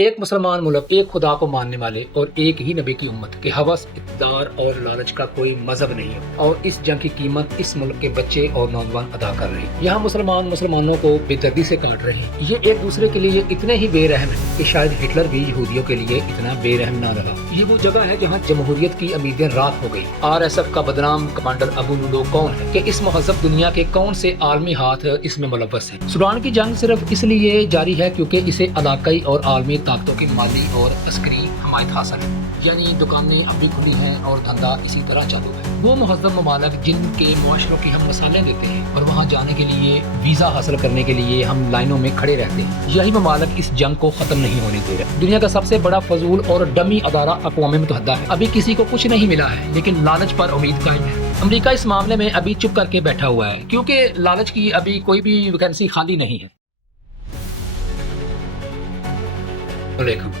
ایک مسلمان ملک، ایک خدا کو ماننے والے اور ایک ہی نبی کی امت کے ہوس، اقتدار اور لالچ کا کوئی مذہب نہیں ہے، اور اس جنگ کی قیمت اس ملک کے بچے اور نوجوان ادا کر رہے ہیں۔ یہاں مسلمانوں کو بے دردی سے کاٹ رہے ہیں۔ یہ ایک دوسرے کے لیے اتنے ہی بے رحم ہیں کہ شاید ہٹلر بھی یہودیوں کے لیے اتنا بے رحم نہ رہا۔ یہ وہ جگہ ہے جہاں جمہوریت کی امیدیں رات ہو گئی۔ RSF کا بدنام کمانڈر ابو لولو کون ہے کہ اس مہذب دنیا کے کون سے عالمی ہاتھ اس میں ملوث ہیں؟ سوڈان کی جنگ صرف اس لیے جاری ہے کیونکہ اسے علاقائی اور عالمی طاقتوں کی مالی اور عسکری حمایت حاصل ہے، یعنی دکانیں اب بھی کھلی ہیں اور دھندا اسی طرح چالو ہے۔ وہ مہذب ممالک جن کے معاشروں کی ہم مثالیں دیتے ہیں اور وہاں جانے کے لیے ویزا حاصل کرنے کے لیے ہم لائنوں میں کھڑے رہتے ہیں، یہی ممالک اس جنگ کو ختم نہیں ہونے دے رہے۔ دنیا کا سب سے بڑا فضول اور ڈمی ادارہ اقوام متحدہ ہے۔ ابھی کسی کو کچھ نہیں ملا ہے لیکن لالچ پر امید قائم ہے۔ امریکہ اس معاملے میں ابھی چپ کر کے بیٹھا ہوا ہے کیونکہ لالچ کی ابھی کوئی بھی ویکینسی خالی نہیں ہے۔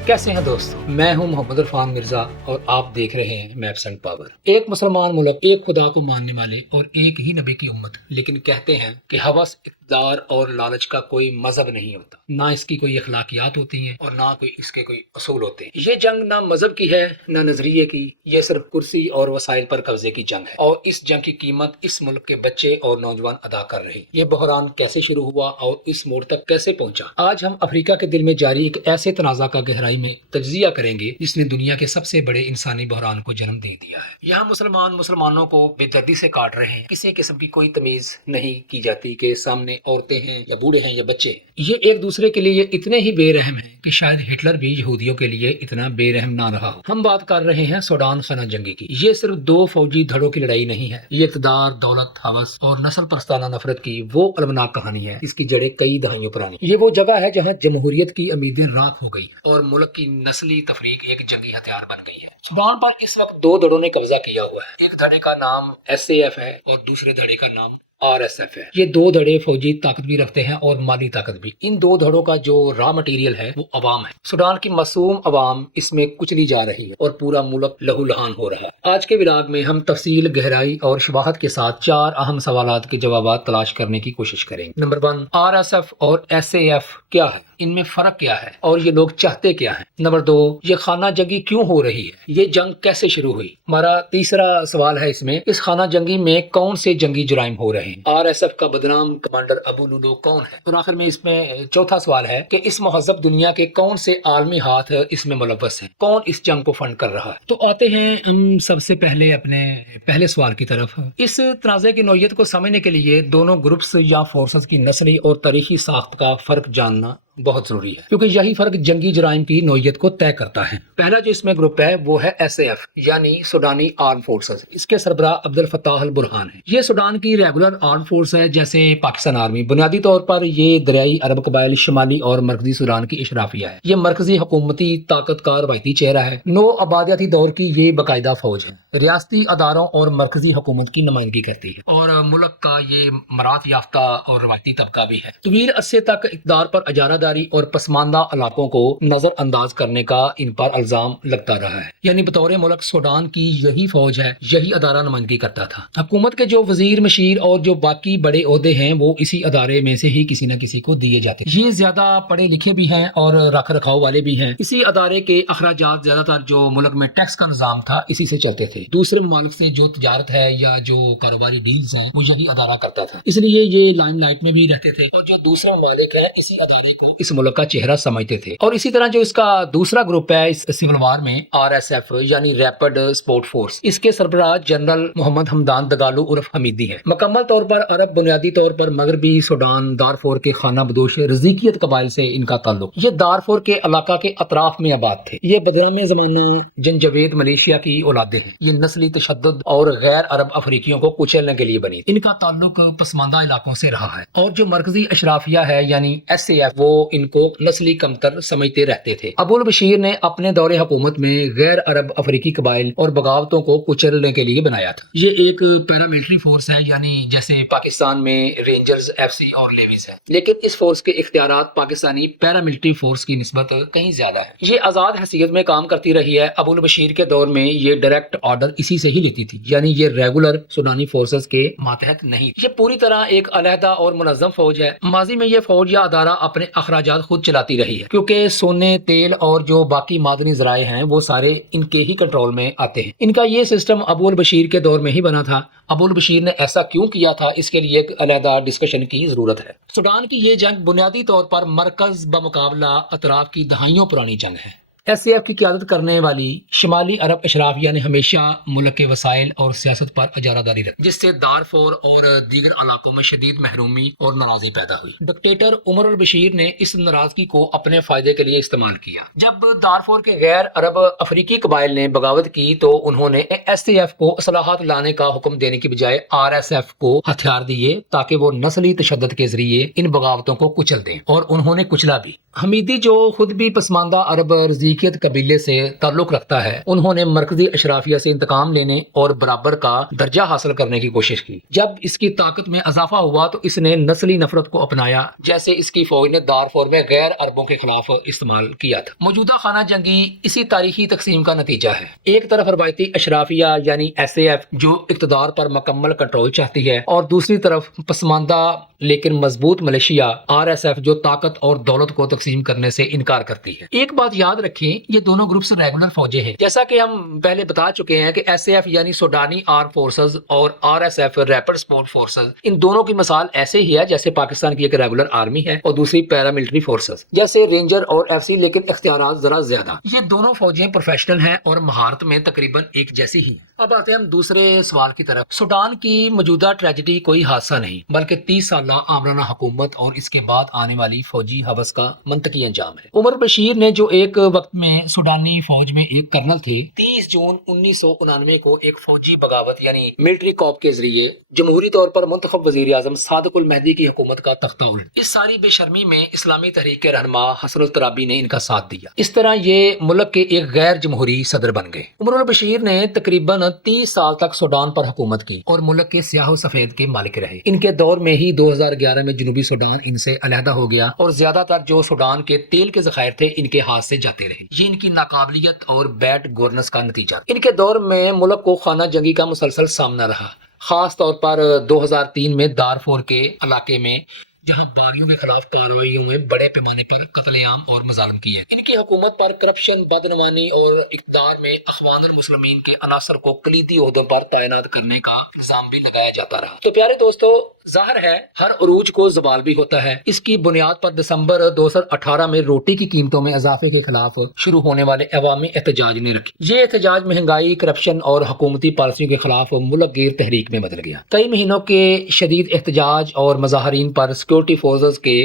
کیسے ہیں دوستو؟ میں ہوں محمد عرفان مرزا اور آپ دیکھ رہے ہیں میپس اینڈ پاور۔ ایک مسلمان ملک، ایک خدا کو ماننے والے اور ایک ہی نبی کی امت، لیکن کہتے ہیں کہ ہوس، اقتدار اور لالچ کا کوئی مذہب نہیں ہوتا، نہ اس کی کوئی اخلاقیات ہوتی ہیں اور نہ اس کے کوئی اصول ہوتے ہیں۔ یہ جنگ نہ مذہب کی ہے نہ نظریے کی، یہ صرف کرسی اور وسائل پر قبضے کی جنگ ہے، اور اس جنگ کی قیمت اس ملک کے بچے اور نوجوان ادا کر رہے ہیں۔ یہ بحران کیسے شروع ہوا اور اس موڑ تک کیسے پہنچا؟ آج ہم افریقہ کے دل میں جاری ایک ایسے تنازع کا گہرائی میں تجزیہ کریں گے جس نے دنیا کے سب سے بڑے انسانی بحران کو جنم دے دیا ہے۔ یہاں مسلمانوں کو بے دردی سے کاٹ رہے ہیں، کسی قسم کی کوئی تمیز نہیں کی جاتی کہ سامنے عورتیں ہیں یا بوڑھے ہیں یا بچے۔ یہ ایک دوسرے کے لیے اتنے ہی بے رحم ہیں کہ شاید ہٹلر بھی یہودیوں کے لیے اتنا بے رحم نہ رہا ہو۔ ہم بات کر رہے ہیں سوڈان خانہ جنگی کی۔ یہ صرف دو فوجی دھڑوں کی لڑائی نہیں ہے، یہ اقتدار، دولت، ہوس اور نسل پرستانہ نفرت کی وہ المناک کہانی ہے جس کی جڑیں کئی دہائیوں پرانی۔ یہ وہ جگہ ہے جہاں جمہوریت کی امیدیں راکھ ہو گئی اور ملک کی نسلی تفریق ایک جنگی ہتھیار بن گئی ہے۔ سوڈان پر اس وقت دو دھڑوں نے قبضہ کیا ہوا ہے۔ ایک دھڑے کا نام SAF ہے اور دوسرے دھڑے کا نام RSF ہے۔ یہ دو دھڑے فوجی طاقت بھی رکھتے ہیں اور مالی طاقت بھی۔ ان دو دھڑوں کا جو را مٹیریل ہے وہ عوام ہے۔ سوڈان کی معصوم عوام اس میں کچلی جا رہی ہے اور پورا ملک لہو لہان ہو رہا ہے۔ آج کے ولاگ میں ہم تفصیل، گہرائی اور شباہت کے ساتھ چار اہم سوالات کے جوابات تلاش کرنے کی کوشش کریں گے۔ نمبر 1، RSF اور SAF کیا ہے؟ ان میں فرق کیا ہے اور یہ لوگ چاہتے کیا ہیں؟ نمبر 2، یہ خانہ جنگی کیوں ہو رہی ہے؟ یہ جنگ کیسے شروع ہوئی؟ ہمارا تیسرا سوال ہے اس میں، اس خانہ جنگی میں کون سے جنگی جرائم ہو رہے ہیں؟ RSF کا بدنام کمانڈر ابو لولو کون ہے؟ اور آخر میں اس میں چوتھا سوال ہے کہ اس مہذب دنیا کے کون سے عالمی ہاتھ اس میں ملوث ہیں؟ کون اس جنگ کو فنڈ کر رہا ہے؟ تو آتے ہیں ہم سب سے پہلے اپنے پہلے سوال کی طرف۔ اس تنازع کی نوعیت کو سمجھنے کے لیے دونوں گروپس یا فورسز کی نسلی اور تاریخی ساخت کا فرق جاننا بہت ضروری ہے کیونکہ یہی فرق جنگی جرائم کی نوعیت کو طے کرتا ہے۔ پہلا جو اس میں گروپ ہے وہ ہے SAF یعنی سوڈانی آرم فورسز۔ اس کے سربراہ عبد الفتاح البرہان ہے۔ یہ سوڈان کی ریگولر آرم فورس ہے جیسے پاکستان آرمی۔ بنیادی طور پر یہ دریائی عرب قبائل، شمالی اور مرکزی سوڈان کی اشرافیہ ہے۔ یہ مرکزی حکومتی طاقت کا روایتی چہرہ ہے۔ نو آبادیاتی دور کی یہ باقاعدہ فوج ہے، ریاستی اداروں اور مرکزی حکومت کی نمائندگی کرتی ہے اور ملک کا یہ مرات یافتہ اور روایتی طبقہ بھی ہے۔ طویل عرصے تک اقتدار پر اجارہ داری اور پسماندہ علاقوں کو نظر انداز کرنے کا ان پر الزام لگتا رہا ہے، یعنی بطور ملک سوڈان کی یہی فوج ہے، یہی ادارہ نمائندگی کرتا تھا۔ حکومت کے جو وزیر، مشیر اور جو باقی بڑے عہدے ہیں وہ اسی ادارے میں سے ہی کسی نہ کسی کو دیے جاتے ہیں۔ یہ زیادہ پڑھے لکھے بھی ہیں اور رکھ رکھاؤ والے بھی ہیں۔ اسی ادارے کے اخراجات زیادہ تر جو ملک میں ٹیکس کا نظام تھا اسی سے چلتے تھے۔ دوسرے ممالک سے جو تجارت ہے یا جو کاروباری ڈیلز ہیں وہ یہی ادارہ کرتا تھا، اس لیے یہ لائم لائٹ میں بھی رہتے تھے اور جو دوسرے ممالک ہیں اسی ادارے کو اس ملک کا چہرہ سمجھتے تھے۔ اور اسی طرح جو اس کا دوسرا گروپ ہے اس سول وار میں RSF یعنی ریپڈ سپورٹ فورس، اس کے سربراہ جنرل محمد حمدان دگالو عرف حمیدی ہے۔ مکمل طور پر عرب، بنیادی طور پر مغربی سوڈان، دارفور کے خانہ بدوش رزیکیت قبائل سے ان کا تعلق۔ یہ دارفور کے علاقہ کے اطراف میں آباد تھے۔ یہ بدنام زمانہ جنجوید ملیشیا کی اولادیں ہیں۔ یہ نسلی تشدد اور غیر عرب افریقیوں کو کچلنے کے لیے بنی۔ ان کا تعلق پسماندہ علاقوں سے رہا ہے اور جو مرکزی اشرافیہ ہے یعنی SAF وہ ان کو نسلی کمتر سمجھتے رہتے تھے۔ ابو البشیر نے اپنے دور حکومت میں غیر عرب افریقی قبائل اور بغاوتوں کو کچلنے کے لیے بنایا تھا۔ یہ ایک پیراملٹری فورس ہے، یعنی جیسے پاکستان میں رینجرز، FC اور لیویز ہے، لیکن اس فورس کے اختیارات پاکستانی پیراملٹری فورس کی نسبت کہیں زیادہ ہے۔ یہ آزاد حیثیت میں کام کرتی رہی ہے۔ ابو البشیر کے دور میں یہ ڈائریکٹ آرڈر اسی سے ہی لیتی تھی، یعنی یہ ریگولر سوڈانی فورسز کے ماتحت نہیں۔ یہ پوری طرح ایک علیحدہ اور منظم فوج ہے۔ ماضی میں یہ فوج یا ادارہ اپنے اخراجات خود چلاتی رہی ہے، کیونکہ سونے، تیل اور جو باقی معدنی ذرائع ہیں وہ سارے ان کے ہی کنٹرول میں آتے ہیں۔ ان کا یہ سسٹم ابو البشیر کے دور میں ہی بنا تھا۔ ابو البشیر نے ایسا کیوں کیا تھا، اس کے لیے ایک علیحدہ ڈسکشن کی ضرورت ہے۔ سوڈان کی یہ جنگ بنیادی طور پر مرکز بمقابلہ اطراف کی دہائیوں پرانی جنگ ہے۔ ایس اے ایف کی قیادت کرنے والی شمالی عرب اشرافیہ نے ہمیشہ ملک کے وسائل اور سیاست پر اجارہ داری رکھی، جس سے دارفور اور دیگر علاقوں میں شدید محرومی اور ناراضی پیدا ہوئی۔ ڈکٹیٹر عمر البشیر نے اس ناراضگی کو اپنے فائدے کے لیے استعمال کیا۔ جب دارفور کے غیر عرب افریقی قبائل نے بغاوت کی تو انہوں نے ایس اے ایف کو اصلاحات لانے کا حکم دینے کی بجائے آر ایس ایف کو ہتھیار دیے تاکہ وہ نسلی تشدد کے ذریعے ان بغاوتوں کو کچل دیں، اور انہوں نے کچلا بھی۔ حمیدی، جو خود بھی پسماندہ عرب رزیقیت قبیلے سے تعلق رکھتا ہے، انہوں نے مرکزی اشرافیہ سے انتقام لینے اور برابر کا درجہ حاصل کرنے کی کوشش کی۔ جب اس کی طاقت میں اضافہ ہوا تو اس نے نسلی نفرت کو اپنایا، جیسے اس کی فوج نے دارفور میں غیر عربوں کے خلاف استعمال کیا تھا۔ موجودہ خانہ جنگی اسی تاریخی تقسیم کا نتیجہ ہے۔ ایک طرف روایتی اشرافیہ یعنی ایس اے ایف جو اقتدار پر مکمل کنٹرول چاہتی ہے، اور دوسری طرف پسماندہ لیکن مضبوط ملیشیا آر ایس ایف جو طاقت اور دولت کو تقسیم کرنے سے انکار کرتی ہے۔ ایک بات یاد رکھیں، یہ دونوں گروپس ریگولر فوجیں ہیں، جیسا کہ ہم پہلے بتا چکے ہیں کہ ایس اے ایف یعنی سوڈانی آرم فورسز اور R S F rapid support forces, ان دونوں کی مثال ایسے ہی ہے جیسے پاکستان کی ایک ریگولر آرمی ہے اور دوسری پیراملٹری فورسز جیسے رینجر اور ایف سی، لیکن اختیارات ذرا زیادہ۔ یہ دونوں فوجیں پروفیشنل ہیں اور مہارت میں تقریباً ایک جیسی ہی ہیں۔ اب آتے ہیں ہم دوسرے سوال کی طرف۔ سوڈان کی موجودہ ٹریجڈی کوئی حادثہ نہیں بلکہ 30 سالہ آمرانہ حکومت اور اس کے بعد آنے والی فوجی ہوس کا منطقی انجام ہے۔ عمر بشیر نے جو ایک وقت میں سوڈانی فوج میں ایک کرنل تھے، 30 جون 1999 کو ایک فوجی بغاوت یعنی ملٹری کوپ کے ذریعے جمہوری طور پر منتخب وزیر اعظم صادق المہدی کی حکومت کا تختہ الٹ۔ اس ساری بے شرمی میں اسلامی تحریک کے رہنما حسن الترابی نے ان کا ساتھ دیا۔ اس طرح یہ ملک کے ایک غیر جمہوری صدر بن گئے۔ عمر البشیر نے تقریباً 30 سال تک سوڈان پر حکومت کی اور ملک کے سیاہ و سفید کے مالک رہے۔ ان کے دور میں ہی 2011 میں جنوبی سوڈان ان سے علیحدہ ہو گیا اور زیادہ تر جو سوڈان کے تیل کے ذخائر تھے ان کے ہاتھ سے جاتے رہے۔ یہ ان کی ناقابلیت اور بیڈ گورننس کا نتیجہ۔ ان کے دور میں ملک کو خانہ جنگی کا مسلسل سامنا رہا، خاص طور پر 2003 میں دارفور کے علاقے میں، جہاں باغیوں کے خلاف کارروائیوں میں بڑے پیمانے پر قتل عام اور مظالم کیے۔ ان کی حکومت پر کرپشن، بدعنوانی اور اقتدار میں اخوان المسلمین کے عناصر کو کلیدی عہدوں پر تعینات کرنے کا الزام بھی لگایا جاتا رہا۔ تو پیارے دوستو، ظاہر ہے ہر عروج کو زوال بھی ہوتا ہے۔ اس کی بنیاد پر دسمبر 2018 میں روٹی کی قیمتوں میں اضافے کے خلاف شروع ہونے والے عوامی احتجاج نے رکھی۔ یہ احتجاج مہنگائی، کرپشن اور حکومتی پالیسیوں کے خلاف ملک گیر تحریک میں بدل گیا۔ کئی مہینوں کے شدید احتجاج اور مظاہرین پر سیکورٹی فورسز کے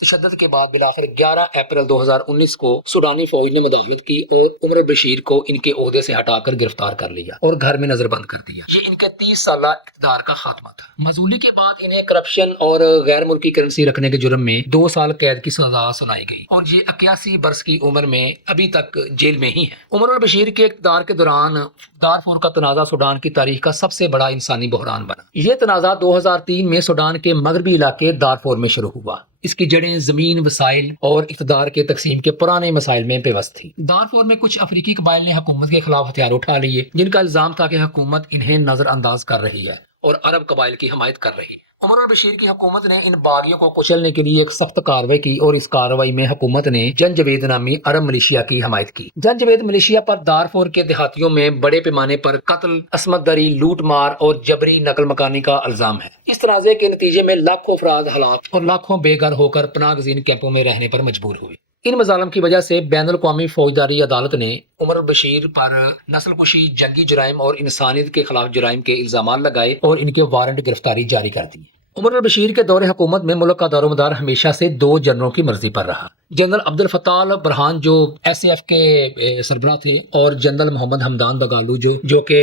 تشدد کے بعد بالآخر 11 اپریل 2019 کو سوڈانی فوج نے مداخلت کی اور عمر البشیر کو ان کے عہدے سے ہٹا کر گرفتار کر لیا اور گھر میں نظر بند کر دیا۔ یہ ان کے 30 سالہ اقتدار کا خاتمہ تھا۔ معزولی کے بعد انہیں کرپشن اور غیر ملکی کرنسی رکھنے کے جرم میں 2 سال قید کی سزا سنائی گئی اور یہ 81 برس کی عمر میں ابھی تک جیل میں ہی ہے۔ عمر البشیر کے اقتدار کے دوران دارفور کا تنازع سوڈان کی تاریخ کا سب سے بڑا انسانی بحران بنا۔ یہ تنازع 2003 میں سوڈان کے مغربی علاقے دارفور میں شروع ہوا۔ اس کی جڑیں زمین، وسائل اور اقتدار کے تقسیم کے پرانے مسائل میں پیوست تھی۔ دارفور میں کچھ افریقی قبائل نے حکومت کے خلاف ہتھیار اٹھا لیے، جن کا الزام تھا کہ حکومت انہیں نظر انداز کر رہی ہے اور عرب قبائل کی حمایت کر رہی ہے۔ عمر البشیر کی حکومت نے ان باغیوں کو کچلنے کے لیے ایک سخت کارروائی کی اور اس کارروائی میں حکومت نے جنجوید نامی عرب ملیشیا کی حمایت کی۔ جنجوید ملیشیا پر دارفور کے دیہاتیوں میں بڑے پیمانے پر قتل، عصمت دری، لوٹ مار اور جبری نقل مکانی کا الزام ہے۔ اس تنازع کے نتیجے میں لاکھوں افراد ہلاک اور لاکھوں بے گھر ہو کر پناہ گزین کیمپوں میں رہنے پر مجبور ہوئے۔ ان مظالم کی وجہ سے بین الاقوامی فوجداری عدالت نے عمر البشیر پر نسل کشی، جنگی جرائم اور انسانیت کے خلاف جرائم کے الزامات لگائے اور ان کے وارنٹ گرفتاری جاری کر دیے۔ عمر البشیر کے دور حکومت میں ملک کا دار و مدار ہمیشہ سے 2 جنرلوں کی مرضی پر رہا۔ جنرل عبد الفتاح البرہان جو ایس اے ایف کے سربراہ تھے اور جنرل محمد حمدان دگالو جو کہ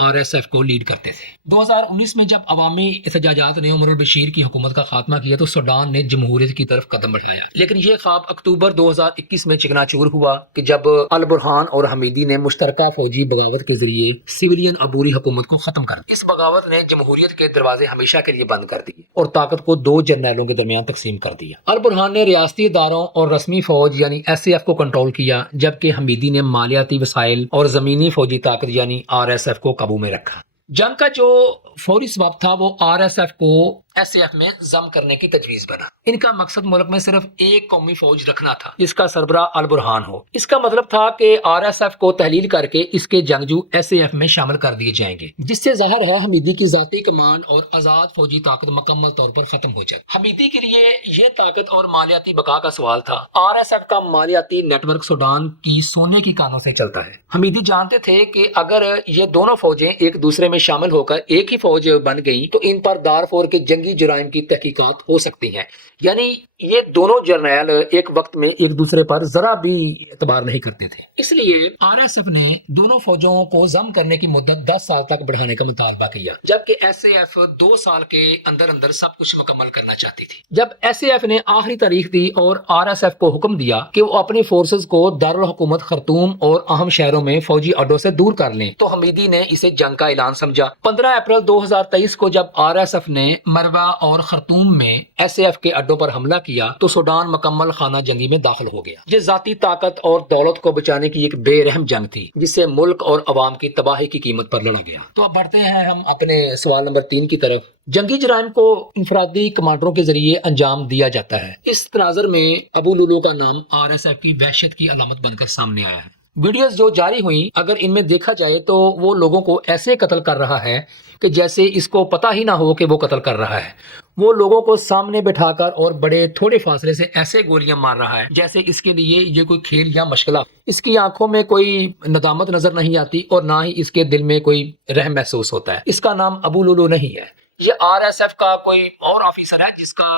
آر ایس ایف کو لیڈ کرتے تھے۔ 2019 میں جب عوامی احتجاجات نے عمر البشیر کی حکومت کا خاتمہ کیا تو سوڈان نے جمہوریت کی طرف قدم بڑھایا، لیکن یہ خواب اکتوبر 2021 میں چکنا چور ہوا کہ جب البرہان اور حمیدی نے مشترکہ فوجی بغاوت کے ذریعے سویلین عبوری حکومت کو ختم کر دیا۔ اس بغاوت نے جمہوریت کے دروازے ہمیشہ کے لیے بند کر دیے اور طاقت کو 2 جرنیلوں کے درمیان تقسیم کر دیا۔ البرہان نے ریاستی اداروں اور رسمی فوج یعنی ایس اے ایف کو کنٹرول کیا، جبکہ حمیدی نے مالیاتی وسائل اور زمینی فوجی طاقت یعنی آر ایس ایف کو قابو میں رکھا۔ جنگ کا جو فوری سبب تھا وہ آر ایس ایف کو SAF میں ضم کرنے کی تجویز بنا۔ ان کا مقصد ملک میں صرف ایک قومی فوج رکھنا تھا جس کا سربراہ البرہان ہو۔ اس کا مطلب تھا کہ RSF کو تحلیل کر کے اس کے جنگجو SAF میں شامل کر دیے جائیں گے، جس سے ظاہر ہے حمیدی کی ذاتی کمان اور آزاد فوجی طاقت مکمل طور پر ختم ہو جائے۔ حمیدی کے لیے یہ طاقت اور مالیاتی بقا کا سوال تھا۔ RSF کا مالیاتی نیٹ ورک سوڈان کی سونے کی کانوں سے چلتا ہے۔ حمیدی جانتے تھے کہ اگر یہ دونوں فوجیں ایک دوسرے میں شامل ہو کر ایک ہی فوج بن گئیں تو ان پر دارفور کے جنگی جرائم کی تحقیقات ہو سکتی ہیں۔ یعنی یہ دونوں جرنیل ایک وقت میں ایک دوسرے پر ذرا بھی اعتبار نہیں کرتے تھے۔ اس لیے RSF نے دونوں فوجوں کو ضم کرنے کی مدت 10 سال تک بڑھانے کا مطالبہ کیا، جبکہ SAF 2 سال کے اندر اندر سب کچھ مکمل کرنا چاہتی تھی۔ جب SAF نے آخری تاریخ دی اور RSF کو حکم دیا کہ وہ اپنی فورسز کو دارالحکومت خرطوم اور اہم شہروں میں فوجی اڈوں سے دور کر لیں تو حمیدی نے اسے جنگ کا اعلان سمجھا۔ 15 اپریل 2023 کو جب RSF نے مروا اور خرطوم میں SAF کے اڈوں پر حملہ کیا تو سوڈان مکمل خانہ جنگی میں داخل ہو گیا۔ یہ ذاتی طاقت اور دولت کو بچانے کی ایک بے رحم جنگ تھی جس سے ملک اور عوام کی تباہی کی قیمت پر لڑا گیا۔ تو اب بڑھتے ہیں ہم اپنے سوال نمبر 3 کی طرف۔ جنگی جرائم کو انفرادی کمانڈروں کے ذریعے انجام دیا جاتا ہے۔ اس تناظر میں ابو لولو کا نام RSF کی وحشت کی علامت بن کر سامنے آیا ہے۔ ویڈیوز جو جاری ہوئیں اگر ان میں دیکھا جائے تو وہ لوگوں کو ایسے قتل کر رہا ہے کہ جیسے اس کو پتہ ہی نہ ہو کہ وہ قتل کر رہا ہے۔ وہ لوگوں کو سامنے بٹھا کر اور بڑے تھوڑے فاصلے سے ایسے گولیاں مار رہا ہے جیسے اس کے لیے یہ کوئی کھیل یا مشغلہ۔ اس کی آنکھوں میں کوئی ندامت نظر نہیں آتی اور نہ ہی اس کے دل میں کوئی رحم محسوس ہوتا ہے۔ اس کا نام ابو لولو نہیں ہے، یہ RSF کا کوئی اور آفیسر ہے جس کا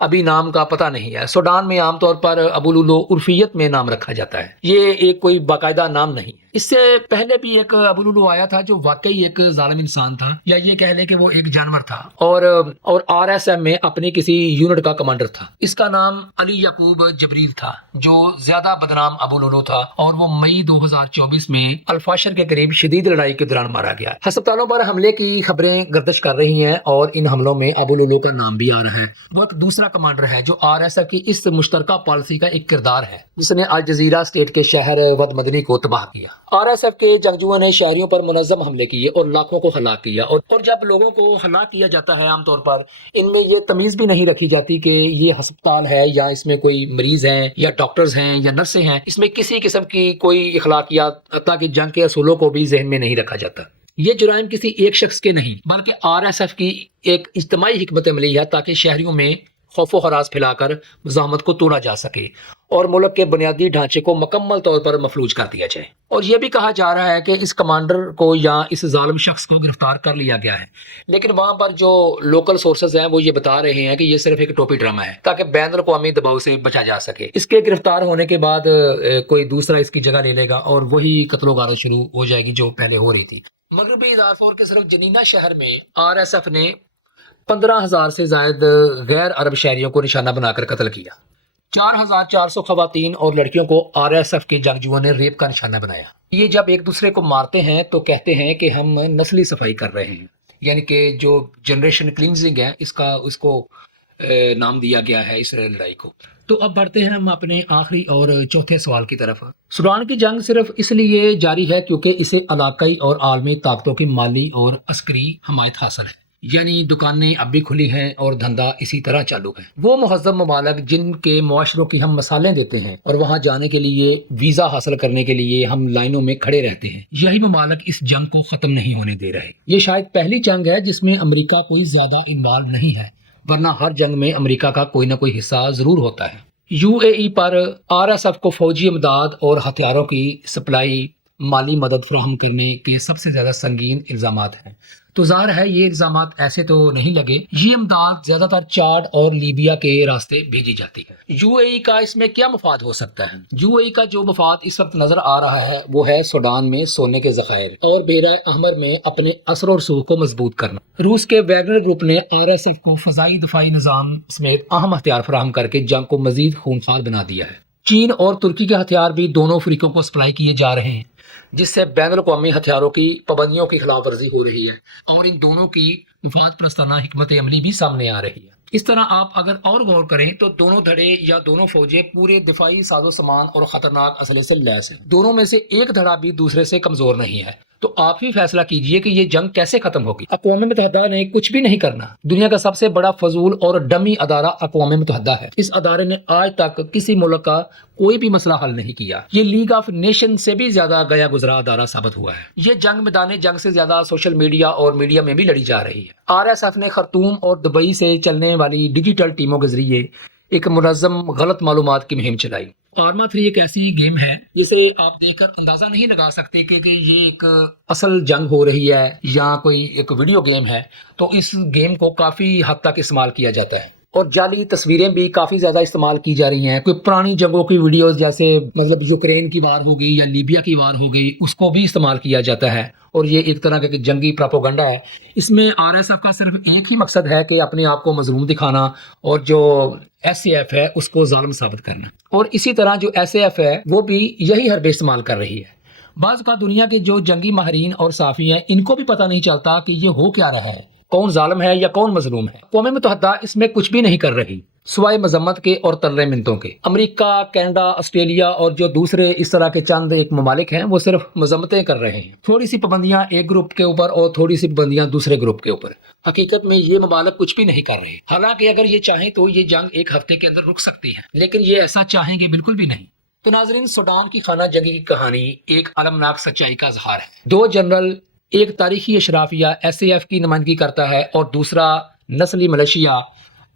ابھی نام کا پتہ نہیں ہے۔ سوڈان میں عام طور پر ابو لولو عرفیت میں نام رکھا جاتا ہے، یہ ایک کوئی باقاعدہ نام نہیں ہے۔ اس سے پہلے بھی ایک ابو لولو آیا تھا جو واقعی ایک ظالم انسان تھا، یا یہ کہہ لیں کہ وہ ایک جانور تھا اور RSF میں اپنی کسی یونٹ کا کمانڈر تھا۔ اس کا نام علی یعقوب جبریل تھا جو زیادہ بدنام ابو لولو تھا، اور وہ مئی 2024 میں الفاشر کے قریب شدید لڑائی کے دوران مارا گیا۔ ہسپتالوں پر حملے کی خبریں گردش کر رہی ہیں اور ان حملوں میں ابو لولو کا نام بھی آ رہا ہے۔ وہ ایک دوسرا کمانڈر ہے جو RSF کی اس مشترکہ پالیسی کا ایک کردار ہے جس نے الجزیرہ اسٹیٹ کے شہر ود مدنی کو تباہ کیا۔ RSF کے جنگجوؤں نے شہریوں پر منظم حملے کیے اور لاکھوں کو ہلاک کیا، اور جب لوگوں کو ہلاک کیا جاتا ہے عام طور پر ان میں یہ تمیز بھی نہیں رکھی جاتی کہ یہ ہسپتال ہے یا اس میں کوئی مریض ہیں یا ڈاکٹرز ہیں یا نرسیں ہیں۔ اس میں کسی قسم کی کوئی اخلاقیات حتیٰ کہ جنگ کے اصولوں کو بھی ذہن میں نہیں رکھا جاتا۔ یہ جرائم کسی ایک شخص کے نہیں بلکہ RSF کی ایک اجتماعی حکمت عملی ہے تاکہ شہریوں میں خوف و ہراس پھیلا کر مزاحمت کو توڑا جا سکے اور ملک کے بنیادی ڈھانچے کو مکمل طور پر مفلوج کر دیا جائے۔ اور یہ بھی کہا جا رہا ہے کہ اس کمانڈر کو یا اس ظالم شخص کو گرفتار کر لیا گیا ہے، لیکن وہاں پر جو لوکل سورسز ہیں وہ یہ بتا رہے ہیں کہ یہ صرف ایک ٹوپی ڈرامہ ہے تاکہ بین الاقوامی دباؤ سے بچا جا سکے۔ اس کے گرفتار ہونے کے بعد کوئی دوسرا اس کی جگہ لے لے گا اور وہی قتل و غارت شروع ہو جائے گی جو پہلے ہو رہی تھی۔ مغربی دارفور کے صرف جنینہ شہر میں RSF نے 15,000 سے زائد غیر عرب شہریوں کو نشانہ بنا کر قتل کیا۔ 4,400 خواتین اور لڑکیوں کو RSF کے جنگجوؤں نے ریپ کا نشانہ بنایا۔ یہ جب ایک دوسرے کو مارتے ہیں تو کہتے ہیں کہ ہم نسلی صفائی کر رہے ہیں، یعنی کہ جو جنریشن کلینزنگ ہے اس کو نام دیا گیا ہے اس لڑائی کو۔ تو اب بڑھتے ہیں ہم اپنے آخری اور چوتھے سوال کی طرف۔ سوڈان کی جنگ صرف اس لیے جاری ہے کیونکہ اسے علاقائی اور عالمی طاقتوں کی مالی اور عسکری حمایت حاصل ہے، یعنی دکانیں اب بھی کھلی ہیں اور دھندا اسی طرح چالو ہے۔ وہ مہذب ممالک جن کے معاشروں کی ہم مثالیں دیتے ہیں اور وہاں جانے کے لیے ویزا حاصل کرنے کے لیے ہم لائنوں میں کھڑے رہتے ہیں، یہی ممالک اس جنگ کو ختم نہیں ہونے دے رہے۔ یہ شاید پہلی جنگ ہے جس میں امریکہ کوئی زیادہ انوالو نہیں ہے، ورنہ ہر جنگ میں امریکہ کا کوئی نہ کوئی حصہ ضرور ہوتا ہے۔ UAE پر RSF کو فوجی امداد اور ہتھیاروں کی سپلائی، مالی مدد فراہم کرنے کے سب سے زیادہ سنگین الزامات ہیں۔ تو ظاہر ہے یہ الزامات ایسے تو نہیں لگے، یہ امداد زیادہ تر چاڈ اور لیبیا کے راستے بھیجی جاتی ہے۔ UAE کا اس میں کیا مفاد ہو سکتا ہے؟ UAE کا جو مفاد اس وقت نظر آ رہا ہے وہ ہے سوڈان میں سونے کے ذخائر اور بحیرہ احمر میں اپنے اثر و رسوخ کو مضبوط کرنا۔ روس کے ویگنر گروپ نے RSF کو فضائی دفاعی نظام سمیت اہم ہتھیار فراہم کر کے جنگ کو مزید خونخوار بنا دیا ہے۔ چین اور ترکی کے ہتھیار بھی دونوں فریقوں کو سپلائی کیے جا رہے ہیں، جس سے بین الاقوامی ہتھیاروں کی پابندیوں کی خلاف ورزی ہو رہی ہے اور ان دونوں کی مفاد پرستانہ حکمت عملی بھی سامنے آ رہی ہے۔ اس طرح آپ اگر اور غور کریں تو دونوں دھڑے یا دونوں فوجیں پورے دفاعی ساز و سامان اور خطرناک اسلحے سے لیس ہیں۔ دونوں میں سے ایک دھڑا بھی دوسرے سے کمزور نہیں ہے، تو آپ ہی فیصلہ کیجئے کہ یہ جنگ کیسے ختم ہوگی۔ اقوام متحدہ نے کچھ بھی نہیں کرنا۔ دنیا کا سب سے بڑا فضول اور ڈمی ادارہ اقوام متحدہ ہے۔ اس ادارے نے آج تک کسی ملک کا کوئی بھی مسئلہ حل نہیں کیا۔ یہ لیگ آف نیشن سے بھی زیادہ گیا گزرا ادارہ ثابت ہوا ہے۔ یہ جنگ میدان جنگ سے زیادہ سوشل میڈیا اور میڈیا میں بھی لڑی جا رہی ہے۔ RSF نے خرطوم اور دبئی سے چلنے والی ڈیجیٹل ٹیموں کے ذریعے ایک منظم غلط معلومات کی مہم چلائی۔ آرما 3 ایک ایسی گیم ہے جسے آپ دیکھ کر اندازہ نہیں لگا سکتے کہ یہ ایک اصل جنگ ہو رہی ہے یا کوئی ایک ویڈیو گیم ہے۔ تو اس گیم کو کافی حد تک استعمال کیا جاتا ہے اور جعلی تصویریں بھی کافی زیادہ استعمال کی جا رہی ہیں۔ کوئی پرانی جنگوں کی ویڈیوز جیسے مطلب یوکرین کی وار ہو گئی یا لیبیا کی وار ہو گئی، اس کو بھی استعمال کیا جاتا ہے اور یہ ایک طرح کا جنگی پراپوگنڈا ہے۔ اس میں RSF کا صرف ایک ہی مقصد ہے کہ اپنے آپ کو مظلوم دکھانا اور جو SAF ہے اس کو ظالم ثابت کرنا، اور اسی طرح جو SAF ہے وہ بھی یہی حربے استعمال کر رہی ہے۔ بعض کا دنیا کے جو جنگی ماہرین اور صحافی ہیں ان کو بھی پتہ نہیں چلتا کہ یہ ہو کیا رہا ہے، کون ظالم ہے یا کون مظلوم ہے۔ اقوام متحدہ اس میں کچھ بھی نہیں کر رہی سوائے مذمت کے اور ترلے منتوں کے۔ امریکہ، کینیڈا، آسٹریلیا اور جو دوسرے اس طرح کے چند ایک ممالک ہیں وہ صرف مذمتیں کر رہے ہیں، تھوڑی سی پابندیاں ایک گروپ کے اوپر اور تھوڑی سی پابندیاں دوسرے گروپ کے اوپر۔ حقیقت میں یہ ممالک کچھ بھی نہیں کر رہے، حالانکہ اگر یہ چاہیں تو یہ جنگ ایک ہفتے کے اندر رک سکتی ہے، لیکن یہ ایسا چاہیں گے بالکل بھی نہیں۔ تو ناظرین، سوڈان کی خانہ جنگی کی کہانی ایک المناک سچائی کا اظہار ہے۔ دو جنرل، ایک تاریخی اشرافیہ SAF کی نمائندگی کرتا ہے اور دوسرا نسلی ملیشیا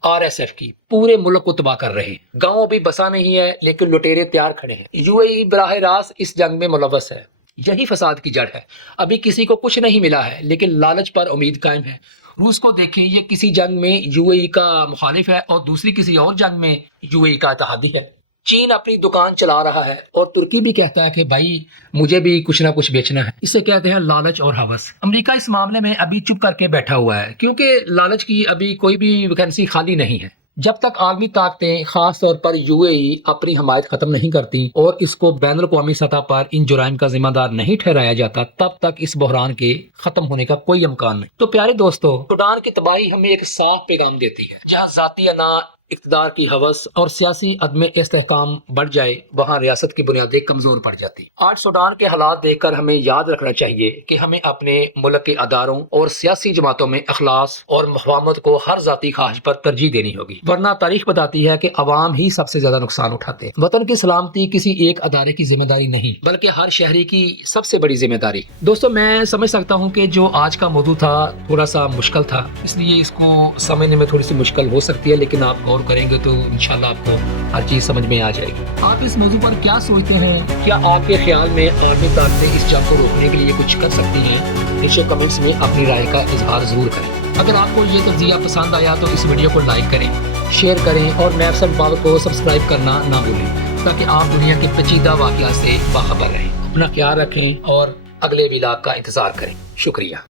RSF کی، پورے ملک کو تباہ کر رہے ہیں۔ گاؤں بھی بسا نہیں ہے لیکن لٹیرے تیار کھڑے ہیں۔ UAE براہ راست اس جنگ میں ملوث ہے، یہی فساد کی جڑ ہے۔ ابھی کسی کو کچھ نہیں ملا ہے لیکن لالچ پر امید قائم ہے۔ روس کو دیکھیں، یہ کسی جنگ میں UAE کا مخالف ہے اور دوسری کسی اور جنگ میں UAE کا اتحادی ہے۔ چین اپنی دکان چلا رہا ہے اور ترکی بھی کہتا ہے کہ بھائی مجھے بھی کچھ نہ کچھ بیچنا ہے۔ اسے کہتے ہیں لالچ اور ہوس۔ امریکہ اس معاملے میں ابھی چپ کر کے بیٹھا ہوا ہے کیونکہ لالچ کی ابھی کوئی بھی ویکینسی خالی نہیں ہے۔ جب تک عالمی طاقتیں خاص طور پر UAE اپنی حمایت ختم نہیں کرتی اور اس کو بین الاقوامی سطح پر ان جرائم کا ذمہ دار نہیں ٹھہرایا جاتا، تب تک اس بحران کے ختم ہونے کا کوئی امکان نہیں۔ تو پیارے دوستو، سوڈان کی تباہی ہمیں ایک صاف پیغام دیتی ہے۔ جہاں ذاتی انا، اقتدار کی ہوس اور سیاسی عدم استحکام بڑھ جائے، وہاں ریاست کی بنیادیں کمزور پڑ جاتی۔ آج سوڈان کے حالات دیکھ کر ہمیں یاد رکھنا چاہیے کہ ہمیں اپنے ملک کے اداروں اور سیاسی جماعتوں میں اخلاص اور مفاہمت کو ہر ذاتی خواہش پر ترجیح دینی ہوگی، ورنہ تاریخ بتاتی ہے کہ عوام ہی سب سے زیادہ نقصان اٹھاتے ہیں۔ وطن کی سلامتی کسی ایک ادارے کی ذمہ داری نہیں بلکہ ہر شہری کی سب سے بڑی ذمہ داری۔ دوستو، میں سمجھ سکتا ہوں کہ جو آج کا موضوع تھا تھوڑا سا مشکل تھا، اس لیے اس کو سمجھنے میں تھوڑی سی مشکل ہو سکتی ہے، لیکن آپ غور کریں گے تو انشاءاللہ آپ کو ہر چیز سمجھ میں آ جائے گی۔ آپ اس موضوع پر کیا سوچتے ہیں؟ کیا آپ کے خیال میں عالمی طاقتیں اس جنگ کو روکنے کے لیے کچھ کر سکتی ہیں؟ نیچے کمنٹس میں اپنی رائے کا اظہار ضرور کریں۔ اگر آپ کو یہ تجزیہ پسند آیا تو اس ویڈیو کو لائک کریں، شیئر کریں اور میپسنٹ پاور کو سبسکرائب کرنا نہ بھولیں تاکہ آپ دنیا کے پیچیدہ واقعات سے باخبر رہیں۔ اپنا خیال رکھیں اور اگلے ولاگ کا انتظار کریں۔ شکریہ۔